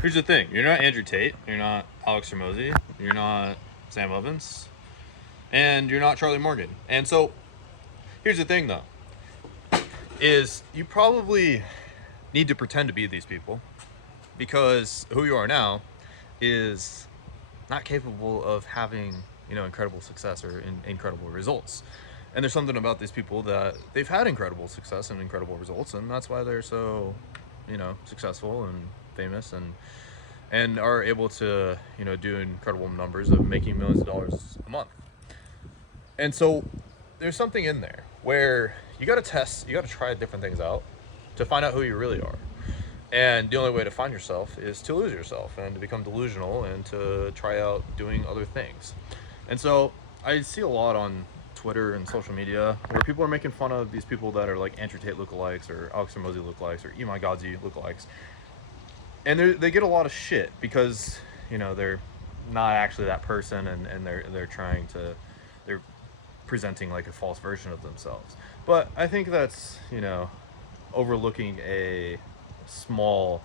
Here's the thing: you're not Andrew Tate, you're not Alex Hormozi, you're not Sam Evans, and you're not Charlie Morgan. And so, here's the thing, though: is you probably need to pretend to be these people because who you are now is not capable of having incredible success or incredible results. And there's something about these people that they've had incredible success and incredible results, and that's why they're so successful and famous and are able to do incredible numbers of making millions of dollars a month. And so there's something in there where you got to test, you got to try different things out to find out who you really are. And the only way to find yourself is to lose yourself and to become delusional and to try out doing other things. And so I see a lot on Twitter and social media where people are making fun of these people that are like Andrew Tate lookalikes or Alex Hormozi lookalikes or Imai Gadzi lookalikes. And they get a lot of shit because, they're not actually that person and they're trying to, they're presenting like a false version of themselves. But I think that's, overlooking a small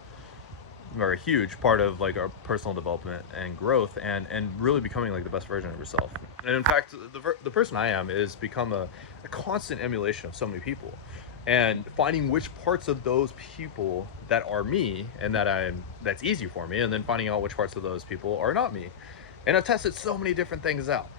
or a huge part of like our personal development and growth and really becoming like the best version of yourself. And in fact, the person I am is become a constant emulation of so many people and finding which parts of those people that are me and that's easy for me, and then finding out which parts of those people are not me. And I've tested so many different things out,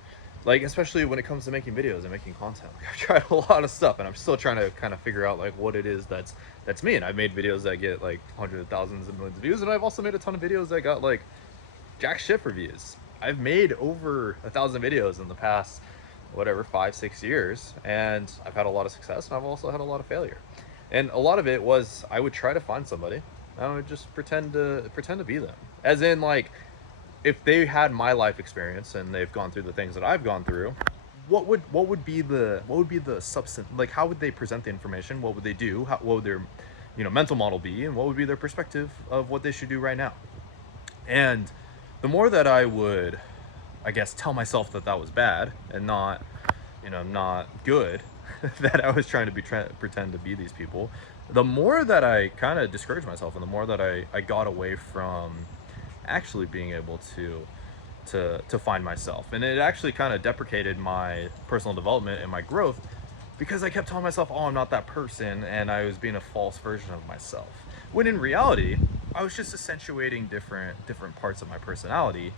like especially when it comes to making videos and making content. Like, I've tried a lot of stuff and I'm still trying to kind of figure out like what it is that's me. And I've made videos that get like hundreds of thousands and millions of views, and I've also made a ton of videos that got like jack shit reviews. I've made over 1,000 videos in the past 5-6 years, and I've had a lot of success and I've also had a lot of failure. And a lot of it was I would try to find somebody and I would just pretend to be them, as in like if they had my life experience and they've gone through the things that I've gone through, what would be the substance, like how would they present the information, what would they do, what would their mental model be, and what would be their perspective of what they should do right now. And the more that I would, I guess, tell myself that that was bad and not good, that I was trying to pretend to be these people, the more that I kind of discouraged myself and the more that I got away from actually being able to find myself. And it actually kind of deprecated my personal development and my growth because I kept telling myself, oh, I'm not that person, and I was being a false version of myself. When in reality, I was just accentuating different parts of my personality,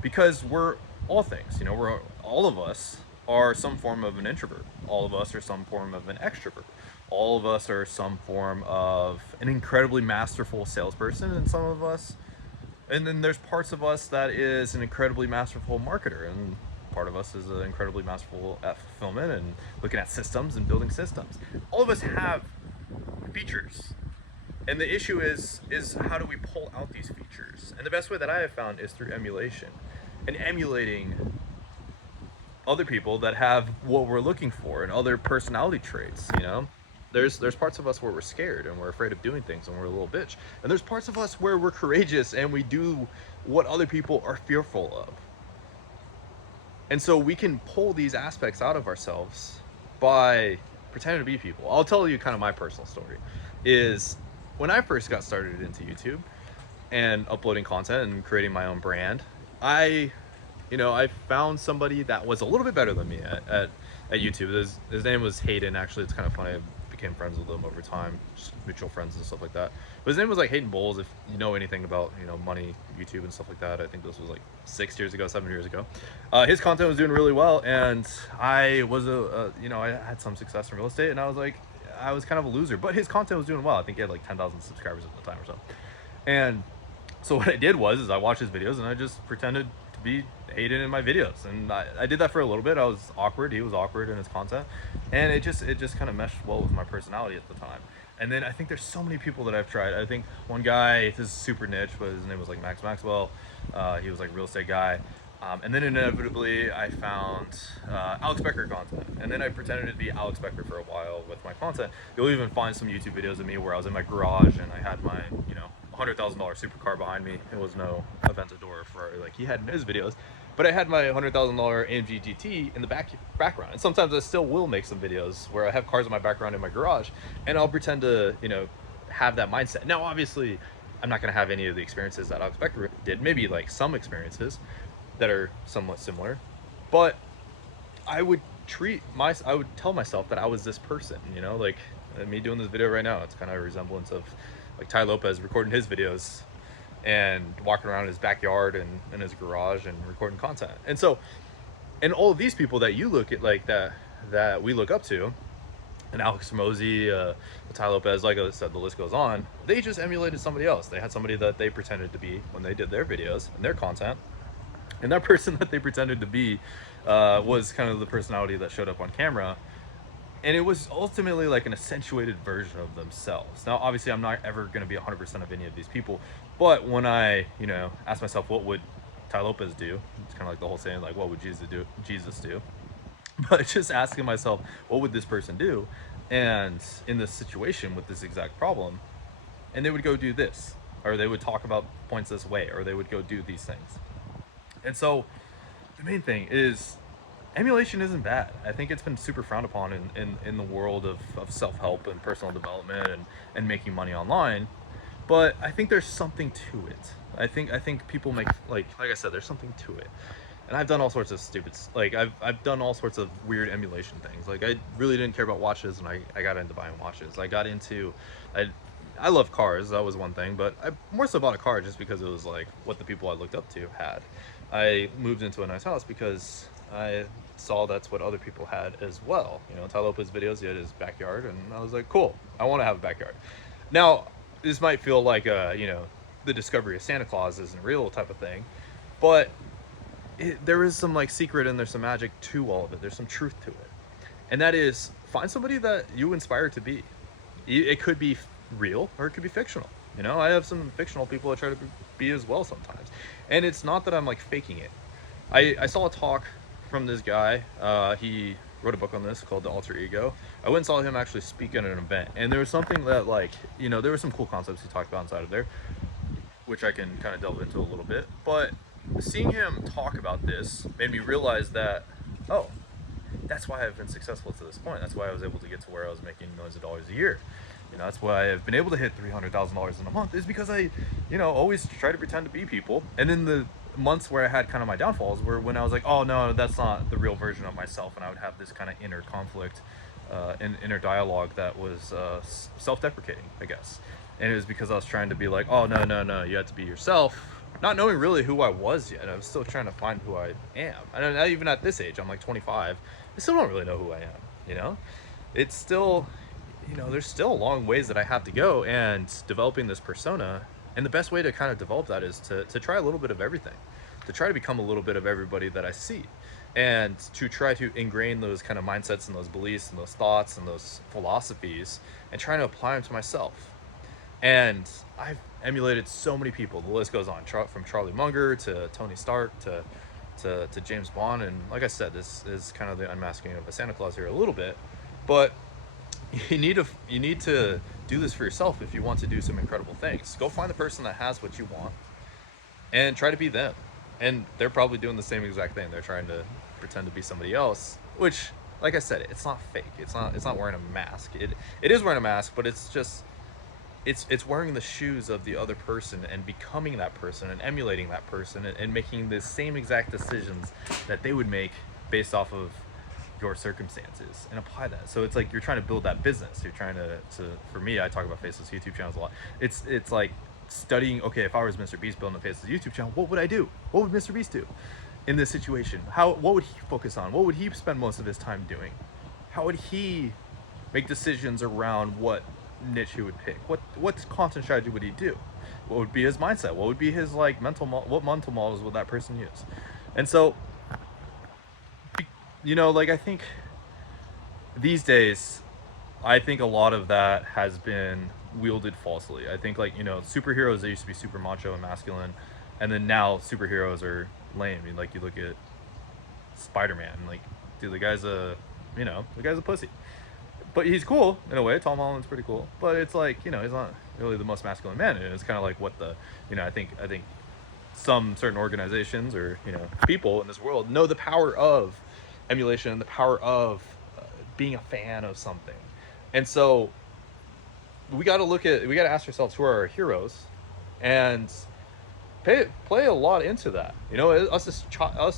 because we're all things. We're all of us are some form of an introvert. All of us are some form of an extrovert. All of us are some form of an incredibly masterful salesperson, and then there's parts of us that is an incredibly masterful marketer, and part of us is an incredibly masterful at fulfillment and looking at systems and building systems. All of us have features. And the issue is how do we pull out these features? And the best way that I have found is through emulation and emulating other people that have what we're looking for and other personality traits. There's parts of us where we're scared and we're afraid of doing things and we're a little bitch. And there's parts of us where we're courageous and we do what other people are fearful of. And so we can pull these aspects out of ourselves by pretending to be people. I'll tell you kind of my personal story. Is when I first got started into YouTube and uploading content and creating my own brand, I found somebody that was a little bit better than me at YouTube. His name was Hayden. Actually, it's kind of funny. I became friends with him over time, just mutual friends and stuff like that. But his name was like Hayden Bowles. If you know anything about money, YouTube and stuff like that, I think this was like 7 years ago. His content was doing really well, and I was I had some success in real estate, and I was kind of a loser. But his content was doing well. I think he had like 10,000 subscribers at the time or so. And so what I did was I watched his videos and I just pretended to be Hayden in my videos, and I did that for a little bit. I was awkward, he was awkward in his content, and it just kind of meshed well with my personality at the time. And then I think there's so many people that I've tried. I think one guy, this is super niche, but his name was like Max Maxwell. He was like a real estate guy. And then inevitably I found Alex Becker content, and then I pretended to be Alex Becker for a while with my content. You'll even find some YouTube videos of me where I was in my garage and I had my $100,000 supercar behind me. It was no Aventador Ferrari like he had in his videos, but I had my $100,000 AMG GT in the background. And sometimes I still will make some videos where I have cars in my background in my garage, and I'll pretend to have that mindset. Now obviously I'm not going to have any of the experiences that Alex Becker did. Maybe like some experiences that are somewhat similar, but I would I would tell myself that I was this person, you know, like me doing this video right now. It's kind of a resemblance of like Ty Lopez recording his videos and walking around his backyard and in his garage and recording content. And so, and all of these people that you look at, like that we look up to, and Alex Hormozi, Ty Lopez, like I said, the list goes on. They just emulated somebody else. They had somebody that they pretended to be when they did their videos and their content. And that person that they pretended to be was kind of the personality that showed up on camera. And it was ultimately like an accentuated version of themselves. Now, obviously, I'm not ever going to be 100% of any of these people. But when I, you know, ask myself, what would Ty Lopez do? It's kind of like the whole saying, like, what would Jesus do? But just asking myself, what would this person do? And in this situation with this exact problem, and they would go do this, or they would talk about points this way, or they would go do these things. And so the main thing is emulation isn't bad. I think it's been super frowned upon in the world of self-help and personal development and making money online. But I think there's something to it. I think people make, like I said, there's something to it. And I've done all sorts of I've done all sorts of weird emulation things. Like, I really didn't care about watches, and I got into buying watches. I love cars, that was one thing, but I more so bought a car just because it was like what the people I looked up to had. I moved into a nice house because I saw that's what other people had as well. You know, Ty Lopez videos, he had his backyard, and I was like, cool, I want to have a backyard. Now, this might feel like you know, the discovery of Santa Claus isn't real type of thing, but there is some like secret and there's some magic to all of it. There's some truth to it, and that is, find somebody that you inspire to be. It could be real or it could be fictional. You know, I have some fictional people I try to be as well sometimes, and it's not that I'm like faking it. I saw a talk from this guy. He wrote a book on this called The Alter Ego. I went and saw him actually speak at an event, and there was something that, like, you know, there were some cool concepts he talked about inside of there, which I can kind of delve into a little bit. But seeing him talk about this made me realize that, oh, that's why I've been successful to this point. That's why I was able to get to where I was making millions of dollars a year. You know, that's why I've been able to hit $300,000 in a month, is because I, you know, always try to pretend to be people. And in the months where I had kind of my downfalls were when I was like, oh no, that's not the real version of myself. And I would have this kind of inner conflict and inner dialogue that was self-deprecating, I guess. And it was because I was trying to be like, oh no, you have to be yourself, not knowing really who I was yet. I was still trying to find who I am. And even at this age, I'm like 25, I still don't really know who I am, you know? It's still, you know, there's still a long ways that I have to go, and developing this persona. And the best way to kind of develop that is to try a little bit of everything, to try to become a little bit of everybody that I see, and to try to ingrain those kind of mindsets and those beliefs and those thoughts and those philosophies and trying to apply them to myself. And I've emulated so many people. The list goes on, from Charlie Munger to Tony Stark to James Bond. And like I said, this is kind of the unmasking of a Santa Claus here a little bit, but you need to do this for yourself if you want to do some incredible things. Go find the person that has what you want and try to be them. And they're probably doing the same exact thing. They're trying to pretend to be somebody else, which, like I said, it's not fake. It's not wearing a mask. It is wearing a mask, but it's just it's wearing the shoes of the other person and becoming that person and emulating that person and making the same exact decisions that they would make based off of your circumstances and apply that. So it's like you're trying to build that business. You're trying to for me, I talk about Faceless YouTube channels a lot. It's like studying, okay, if I was Mr. Beast building a Faceless YouTube channel, what would I do? What would Mr. Beast do in this situation? What would he focus on? What would he spend most of his time doing? How would he make decisions around what niche he would pick? What content strategy would he do? What would be his mindset? What would be his like what mental models would that person use? And so, you know, like, I think these days, I think a lot of that has been wielded falsely. I think, like, you know, superheroes, they used to be super macho and masculine, and then now superheroes are lame. I mean, like, you look at Spider-Man, like, dude, the guy's a pussy. But he's cool in a way. Tom Holland's pretty cool, but it's like, you know, he's not really the most masculine man. And it's kind of like what the, you know, I think some certain organizations or, you know, people in this world know the power of emulation and the power of being a fan of something. And so we got to ask ourselves, who are our heroes And play a lot into that. You know, us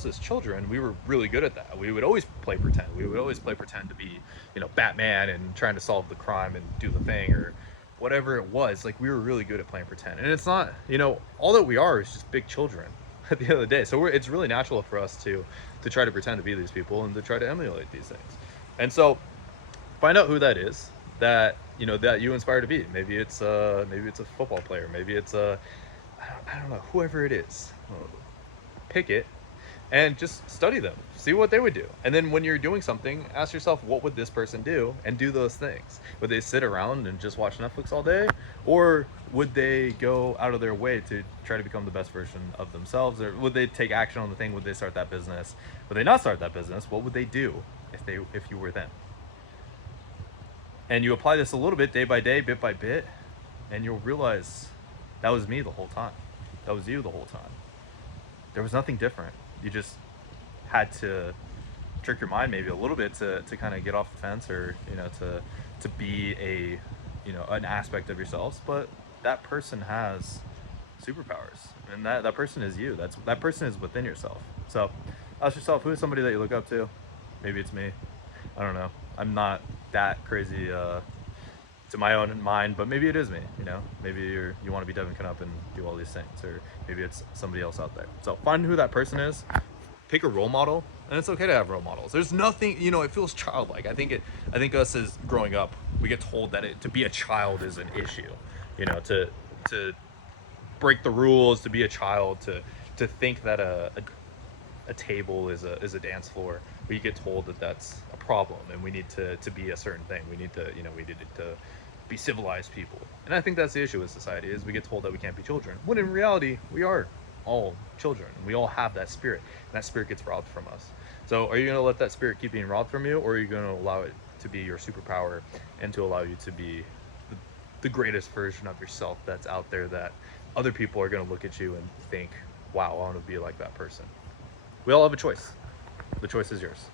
as children, we were really good at that. We would always play pretend. We would always play pretend to be, you know, Batman and trying to solve the crime and do the thing or whatever it was. Like we were really good at playing pretend. And it's not, you know, all that we are is just big children at the end of the day. So it's really natural for us to try to pretend to be these people and to try to emulate these things. And so find out who that is that, you know, that you inspire to be. Maybe it's a football player. Maybe it's I don't know, whoever it is. Pick it and just study them. See what they would do. And then when you're doing something, ask yourself, what would this person do? And do those things. Would they sit around and just watch Netflix all day? Or would they go out of their way to try to become the best version of themselves? Or would they take action on the thing? Would they start that business? Would they not start that business? What would they do if you were them? And you apply this a little bit, day by day, bit by bit, and you'll realize that was me the whole time. That was you the whole time. There was nothing different. You just had to trick your mind maybe a little bit to kind of get off the fence, or, you know, to be a, you know, an aspect of yourselves. But that person has superpowers, and that person is you. That person is within yourself. So ask yourself, who is somebody that you look up to? Maybe it's me. I don't know. I'm not that crazy to my own mind, but maybe it is me. You know, maybe you want to be Devin Canup and do all these things, or maybe it's somebody else out there. So find who that person is, pick a role model, and it's okay to have role models. There's nothing, you know, it feels childlike. I think us as growing up, we get told that to be a child is an issue. You know, to break the rules, to be a child, to think that a table is a dance floor. We get told that that's a problem, and we need to be a certain thing. We need to, you know, we need to be civilized people. And I think that's the issue with society, is we get told that we can't be children, when in reality we are all children, and we all have that spirit, and that spirit gets robbed from us. So are you going to let that spirit keep being robbed from you, or are you going to allow it to be your superpower and to allow you to be the greatest version of yourself that's out there, that other people are going to look at you and think, wow, I want to be like that person? We all have a choice. The choice is yours.